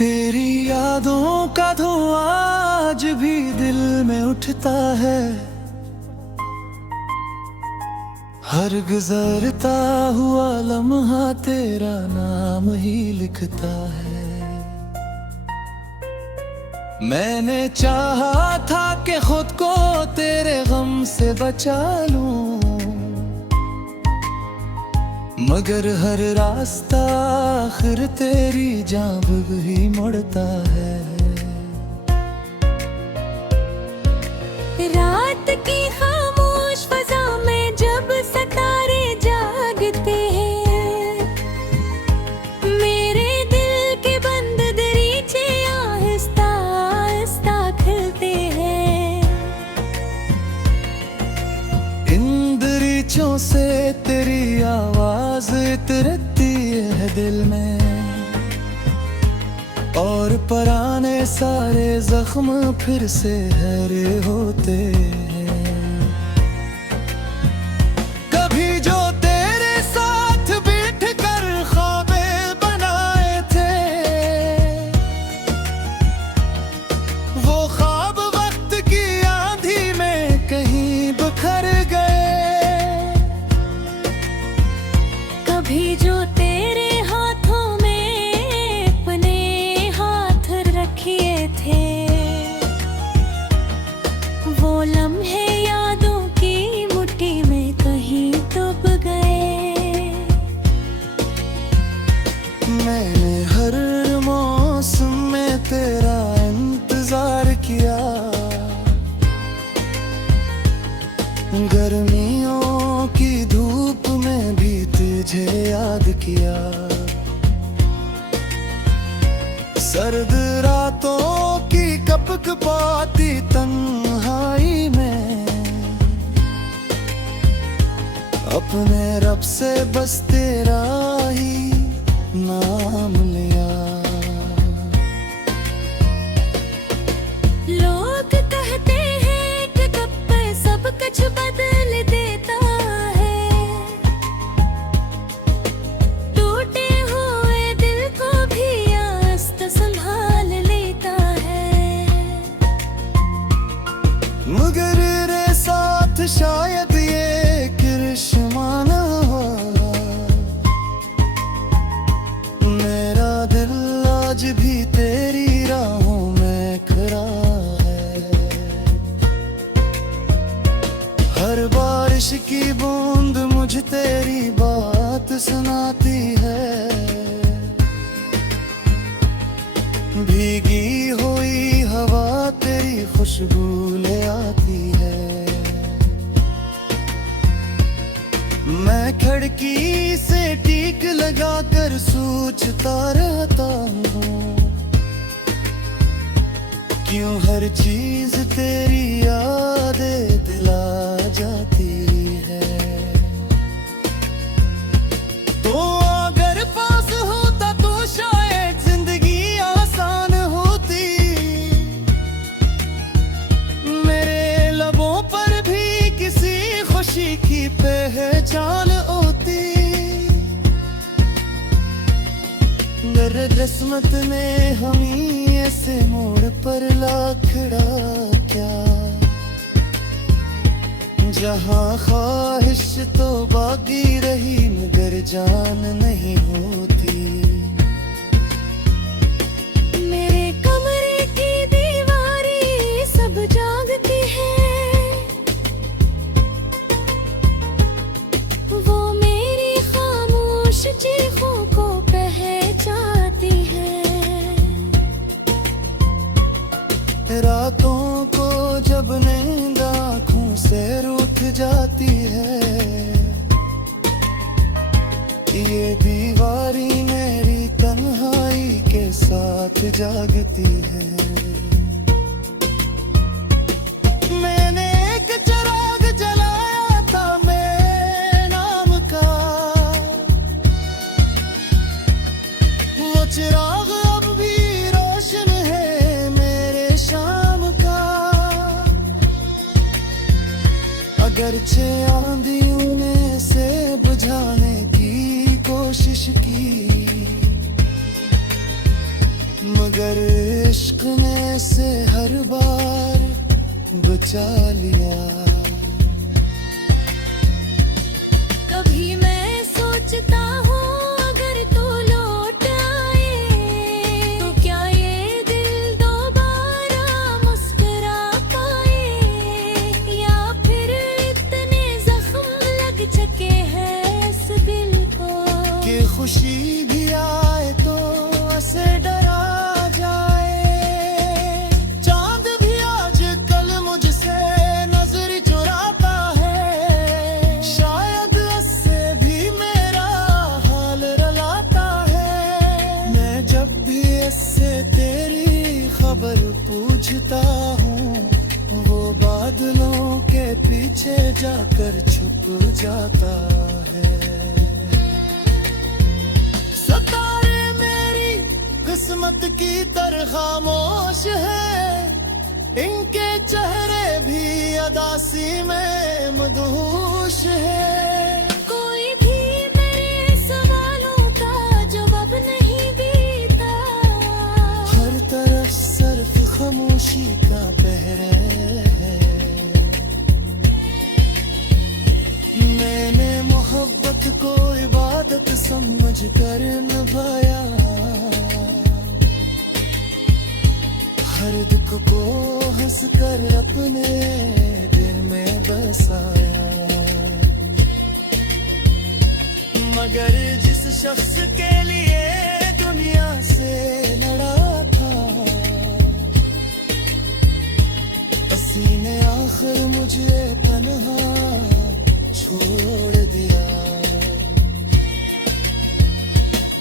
तेरी यादों का धुआं आज भी दिल में उठता है, हर गुजरता हुआ लम्हा तेरा नाम ही लिखता है। मैंने चाहा था कि खुद को तेरे गम से बचा लूं, मगर हर रास्ता आखिर तेरी जानिब ही मुड़ता है। रात की खामोश फजा में जब सितारे जागते हैं, मेरे दिल के बंद दरीचे आहिस्ता आहिस्ता खिलते हैं। इन दरीचों से तेरी आवाज इतरती है दिल में, और पुराने सारे जख्म फिर से हरे होते हैं। कभी जो तेरे साथ बैठ कर ख्वाबे बनाए थे, वो ख्वाब वक्त की आंधी में कहीं बिखर गए। कभी जो तेरे हाथों में अपने हाथ रखे थे, वो लम्हे यादों की मुट्ठी में कहीं दब गए। मैंने हर मौसम में तेरा इंतजार किया, गर्मियों की धूप में भी तुझे याद किया। सर्द रातों की कपकपाती तन्हाई में अपने रब से बस तेरा ही नाम लिया। लोग कहते हैं कि कब पे सब कुछ बदल देता है, टूटे हुए दिल को भी आस्ते संभाल लेता है। मगर रे साथ शायद ये करिश्मा न होगा, मेरा दिल आज भी तेरी राहों में खड़ा है। हर बारिश की बूंद मुझ तेरी बात सुनाती है, भीगी हुई हवा तेरी खुशबू ले आती है। मैं खिड़की से टीक लगा कर सोचता रहता हूँ, क्यों हर चीज तेरी यादें दिला जाती है। तो अगर पास होता तो शायद जिंदगी आसान होती, मेरे लबों पर भी किसी खुशी की पहचान होती। मेरे किस्मत ने हमी ऐसे मोड़ पर ला खड़ा क्या, जहाँ ख्वाहिश तो बाकी रही मगर जान नहीं होती। मेरे कमरे की दीवारें सब जागती है, वो मेरी खामोश चीखों को पहचानती है। रातों को जब नींद आँखों से रूठ जाती है, ये दीवारी मेरी तन्हाई के साथ जागती है। मैंने एक चिराग जलाया था मेरे नाम का, वो चिराग अब भी रोशन है मेरे शाम का। अगरचे आंधियों ने से बुझाने की कोशिश की, मगर मगर इश्क ने से हर बार बचा लिया। कभी मैं सोचता हूँ अगर तू लौट आए तो क्या ये दिल दोबारा मुस्कुरा पाए, या फिर इतने जख्म लग चुके हैं इस दिल को कि खुशी भी आए तो उसे डरा जाए। चांद भी आज कल मुझसे नजर चुराता है, शायद उससे भी मेरा हाल रलाता है। मैं जब भी इससे तेरी खबर पूछता हूँ, वो बादलों के पीछे जाकर छुप जाता है। सितारे मेरी किस्मत की तरह खामोश है, इनके चेहरे भी अदासी में मदहोश है। कोई भी मेरे सवालों का जवाब नहीं देता, हर तरफ सिर्फ खामोशी का पहरे है। मैंने मोहब्बत को इबादत समझ कर निभाया, हर दुख को हंस कर अपने दिल में बसाया। मगर जिस शख्स के लिए दुनिया से लड़ा था, उसी ने आखिर मुझे तन्हा छोड़ दिया।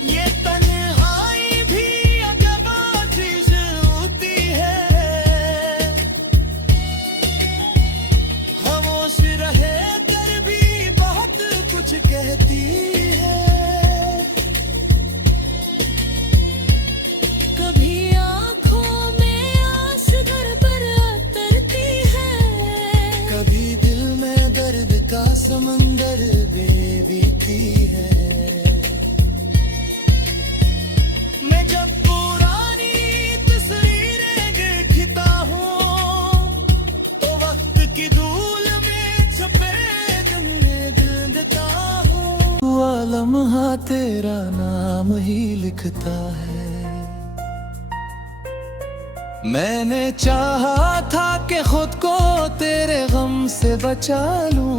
ये तन्हाई भी अजब चीज होती है, खामोश रहे कर भी बहुत कुछ कहती है। कभी आँखों में आस घर पर उतरती है, कभी दिल में दर्द का समंदर बीती है। मैं जब पुरानी तस्वीरें देखता हूँ, तो वक्त की धूल में छुपे तुमने दिल देता हूँ। वो लम्हा तेरा नाम ही लिखता है। मैंने चाहा था कि खुद को तेरे गम से बचा लूं,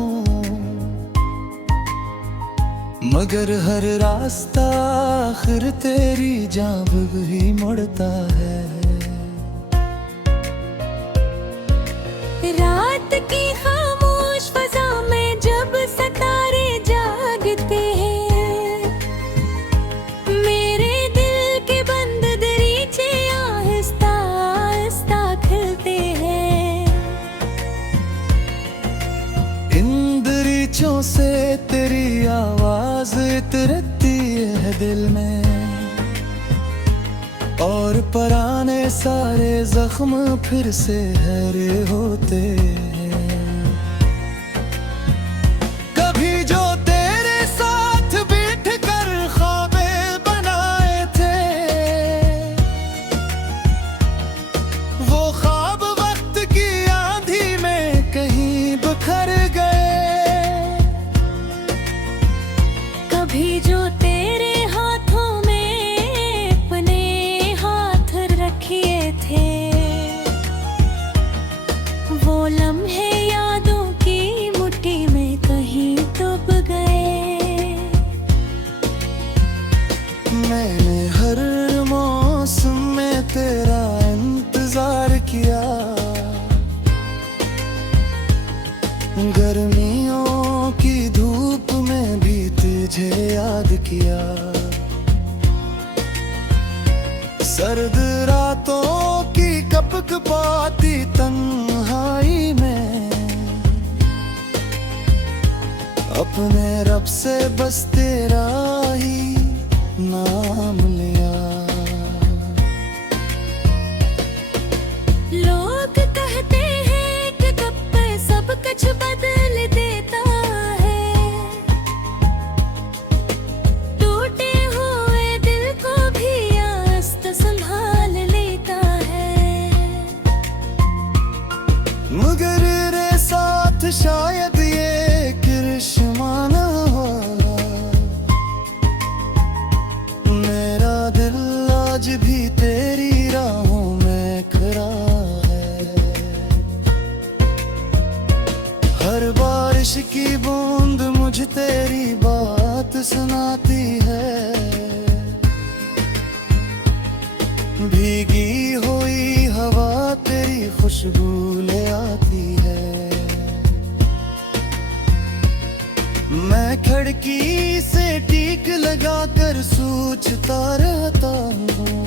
मगर हर रास्ता आखिर तेरी जांब ही मुड़ता है। रात की खामोश फजा में जब सितारे जागते हैं, मेरे दिल के बंद दरीचे आहिस्ता आहिस्ता खुलते हैं। इन दरीचों से तेरी आवाज इतरती है दिल में, और पुराने सारे जख्म फिर से हरे होते हैं। कभी जो तेरे साथ बैठ कर ख्वाबे बनाए थे, वो ख्वाब वक्त की आंधी में कहीं बिखर गए। कभी जो तेरे हाथों में अपने हाथ रखे थे, वो लम्हे यादों की मुट्ठी में कहीं डूब गए। मैंने हर मौसम में तेरा इंतजार किया, गर्मियों की धूप में भी तुझे याद किया। सर्द रातों की कपकपाती तन्हाई में अपने रब से बस तेरा ही नाम लिया। लोग कहते हैं कि कब पे सब कुछ बदल देता है, टूटे हुए दिल को भी आस्त संभाल ले। की बूंद मुझ तेरी बात सुनाती है, भीगी हुई हवा तेरी खुशबू ले आती है। मैं खिड़की से टीक लगाकर सोचता रहता हूँ,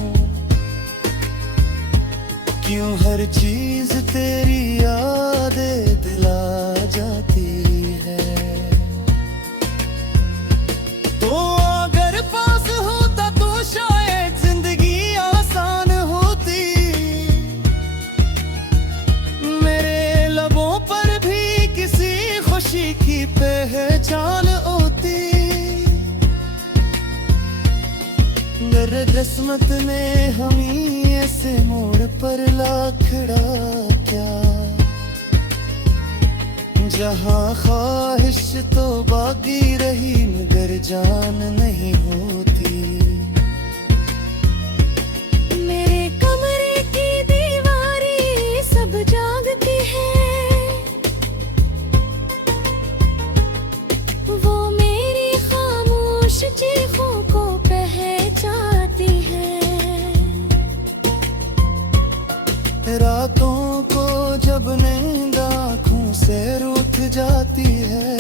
क्यों हर चीज तेरी यादें दिला जाती है। तो अगर पास होता तो शायद जिंदगी आसान होती, मेरे लबों पर भी किसी खुशी की पहचान होती। मेरे किस्मत ने हमी ऐसे मोड़ पर ला खड़ा क्या, जहाँ ख्वाहिश तो बाकी रही मगर जान नहीं होती। मेरे कमरे की दीवारें सब जागती है, वो मेरी खामोश चीखों को पहचानती है। रातों को जब नींद आँखों से रूठ जाती है,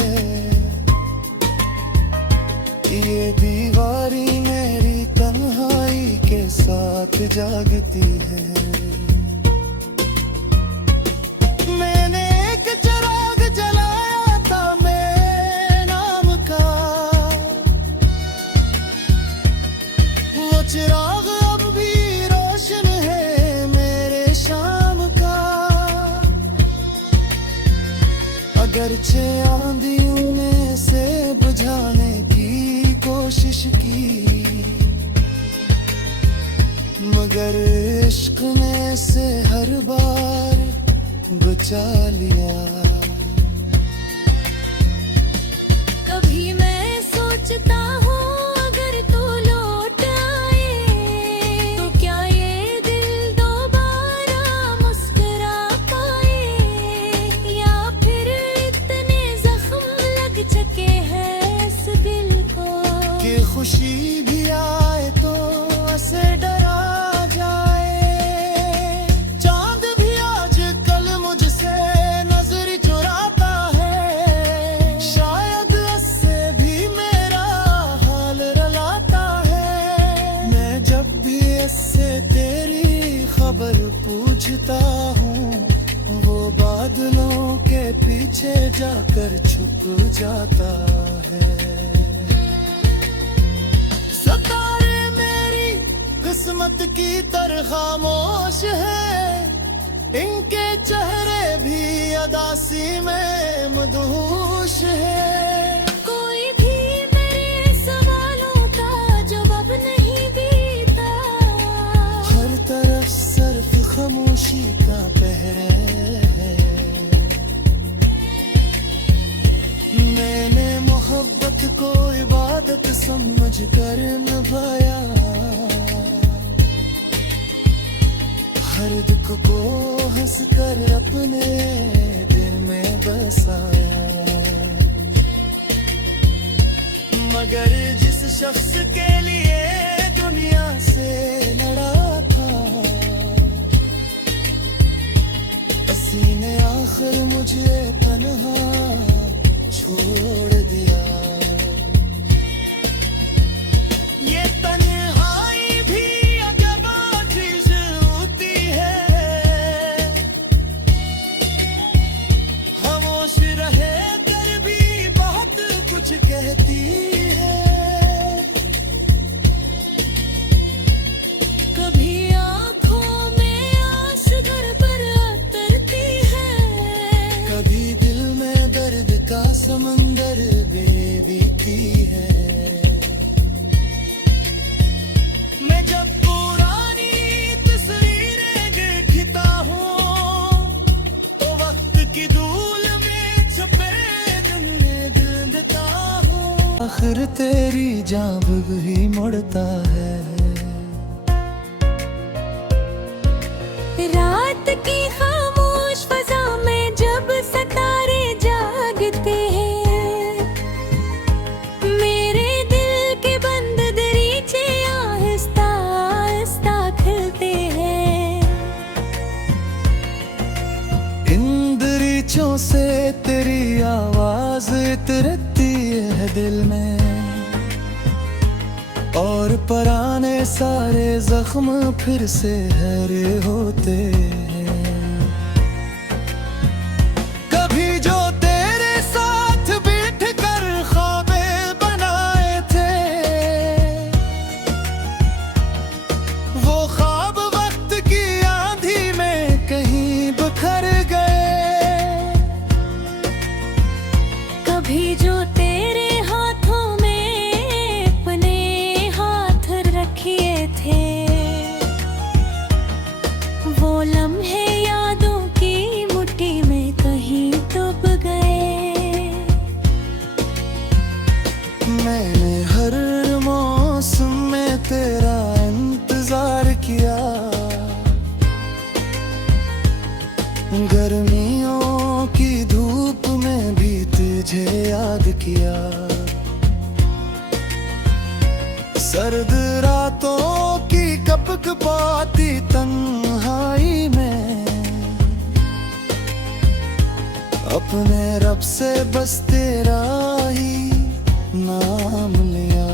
ये दीवारी मेरी तन्हाई के साथ जागती है। मैंने एक चिराग जलाया था मेरे नाम का, वो चिराग अब भी रोशन है मेरे शाम का। अगरचे आंधियों ने से बुझाने की कोशिश की, मगर इश्क ने से हर बार बचा लिया। कभी मैं सोचता हूँ अगर तू लौट आए, तो क्या ये दिल दोबारा मुस्कुरा पाए, या फिर इतने जख्म लग चुके हैं इस दिल को कि खुशी भी आए तो उसे डरा जाए। चांद भी आज कल मुझसे नजर चुराता है, शायद इससे भी मेरा हाल रलाता है। मैं जब भी इससे तेरी खबर पूछता हूँ, वो बादलों के पीछे जाकर छुप जाता है। सितारे मेरी किस्मत की तरह खामोश है, इनके चेहरे भी अदासी में मदहोश है। कोई भी मेरे सवालों का जवाब नहीं देता, हर तरफ सिर्फ खामोशी का पहरे है। मैंने मोहब्बत को इबादत समझ कर निभाया, हर दुख को हंस कर अपने दिल में बसाया। मगर जिस शख्स के लिए दुनिया से लड़ा था, उसी ने आखिर मुझे तन्हा छोड़ दिया। ये तन्हाई भी अजब चीज होती है, खामोश रहे कर भी बहुत कुछ कहती है। कभी आँखों में आंस घर पर उतरती है, कभी दिल में दर्द का समंदर बेबीती है। मैं जब पुरानी तस्वीरें देखता हूँ, तो वक्त की धूल में छुपे दिन में दिल देता हूँ। आखिर तेरी जान ही मुड़ता है। रात की खामोश फजा में जब सितारे जागते हैं, पीछों से तेरी आवाज इतरती है दिल में, और पुराने सारे जख्म फिर से हरे होते हैं। कभी जो तेरे साथ बैठ कर ख्वाबे बनाए थे, वो ख्वाब वक्त की आंधी में कहीं बिखर गए। कभी जो तेरे हाथों में अपने हाथ रखिए थे, वो लम्हे यादों की मुट्ठी में कहीं डूब गए। मैंने हर मौसम में तेरा इंतजार किया, गर्मियों की धूप में भी तुझे याद किया। सर्द रातों की कपकपाती तन्हाई में अपने रब से बस तेरा ही नाम लिया।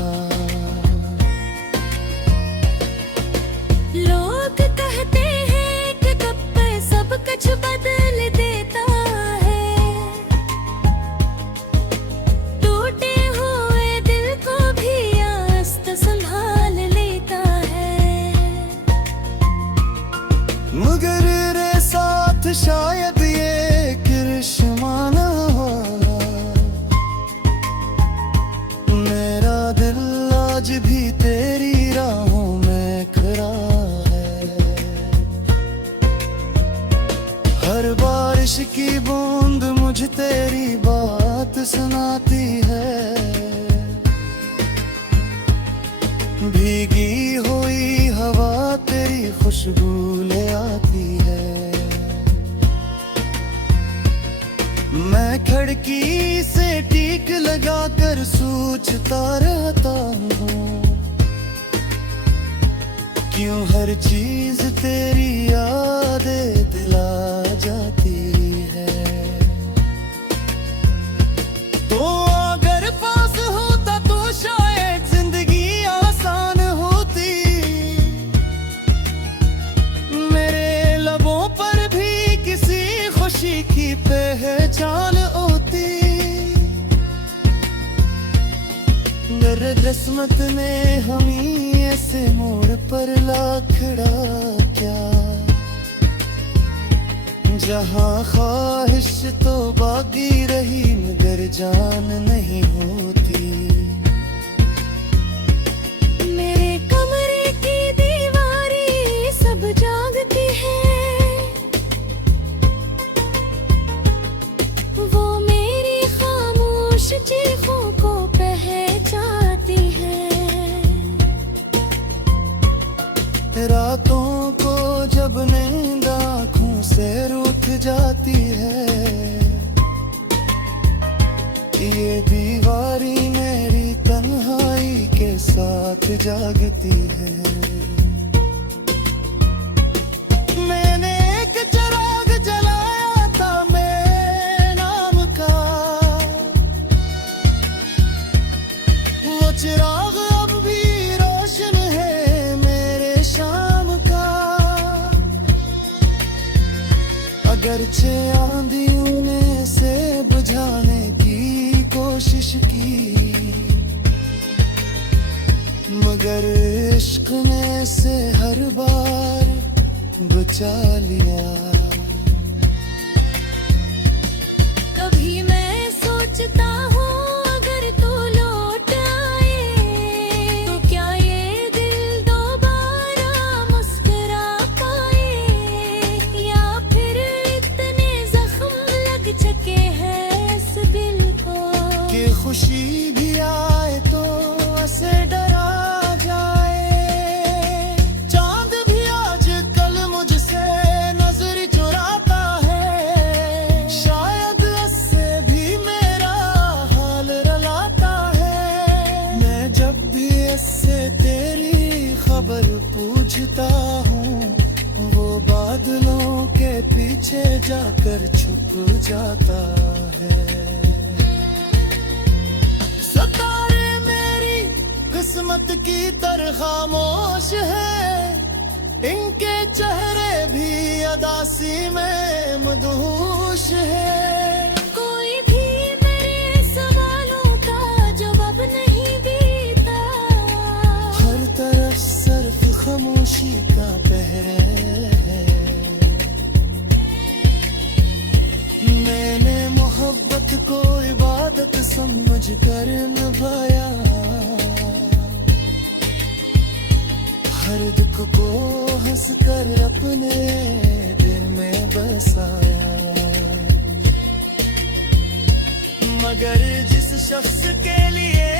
लोग कहते हैं कि कब पे सब कुछ बदल देता है, टूटे हुए दिल को भी आस्ते संभाल लेता है। मगर रे साथ शायद ये करिश्मा न हो, मेरा दिल आज भी तेरी राहों में खड़ा है। हर बारिश की बूंद मुझ तेरी बात सुनाती है, भीगी हुई हवा तेरी खुशबू ले आती है। मैं खिड़की से टीक लगाकर सोचता रहता हूँ, क्यों हर चीज तेरी यादें दिला जाती है। तो अगर पास होता तो शायद जिंदगी आसान होती, मेरे लबों पर भी किसी खुशी की पहचान होती। मेरे किस्मत ने हमें ऐसे मोड़ पर ला खड़ा क्या, जहाँ ख्वाहिश तो बाकी रही मगर जान नहीं होती। मेरे कमरे की दीवारें सब जागती है, वो मेरी खामोश चीखों को पहचानती है। रातों को जब नींद आँखों से रुक जाती है, ये दीवारी मेरी तन्हाई के साथ जागती है। मैंने एक चिराग जलाया था मेरे नाम का, वो चिराग अब भी रोशन है मेरे शाम का। अगरचे आंधियों ने से बुझाने की कोशिश की, मगर इश्क ने से हर बार बचा लिया। कभी मैं सोचता हूँ अगर तू लौट आए, तो क्या ये दिल दोबारा मुस्कुरा पाए, या फिर इतने जख्म लग चुके हैं इस दिल को कि खुशी भी आए तो ऐसे डरा जाए। चांद भी आज कल मुझसे नजर पीछे जाकर छुप जाता है। सितारे मेरी किस्मत की तरह खामोश है, इनके चेहरे भी अदासी में मदहोश है। कोई भी मेरे सवालों का जवाब नहीं देता, हर तरफ सिर्फ खामोशी का पहरे है। मैंने मोहब्बत को इबादत समझ कर निभाया, हर दुख को हंस कर अपने दिल में बसाया। मगर जिस शख्स के लिए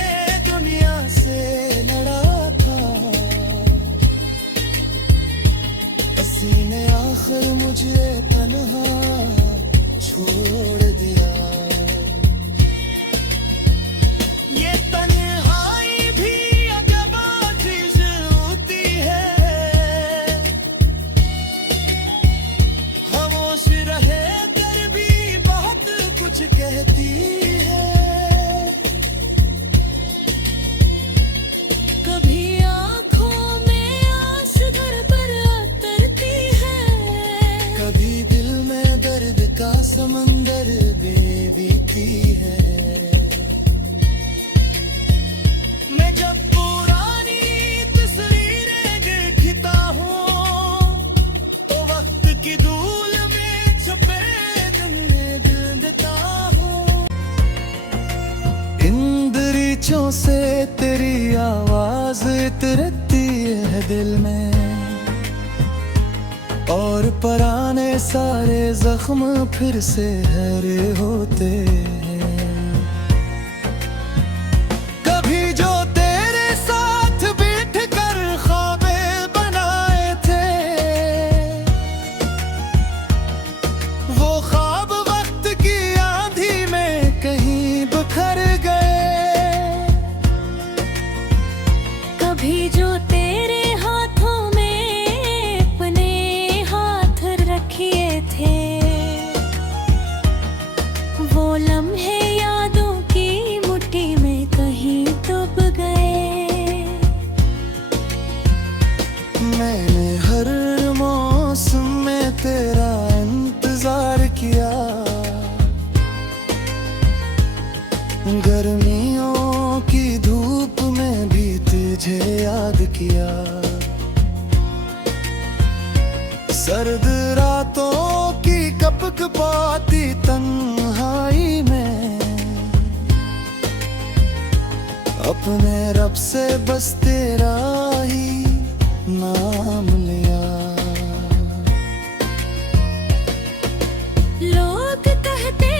दुनिया से लड़ा था, उसी ने आखिर मुझे तन्हा छोड़ दिया। ये तन्हाई भी अजब चीज होती है, खामोश रहे कर भी बहुत कुछ कहती है। कभी आँखों में आंसू घर पर उतरती है, कभी दिल में दर्द का समंदर बेबीती है। मैं जब पुरानी तस्वीरें देखता हूँ, तो वक्त की धूल में छुपे दिल देता हूँ। इन दरीचों से तेरी आवाज इतरती है दिल में, और पुराने सारे जख्म फिर से हरे होते हैं। कभी जो तेरे साथ बैठ कर ख्वाबे बनाए थे, वो ख्वाब वक्त की आंधी में कहीं बिखर गए। कभी जो तेरे हाथों में अपने हाथ रखिए थे, वो लम्हे यादों की मुट्ठी में कहीं डूब गए। मैंने हर मौसम में तेरा इंतजार किया, गर्मियों की धूप में भी तुझे याद किया। सर्द रातों की कपकपाती तन्हाई में अपने रब से बस तेरा ही नाम लिया। लोग कहते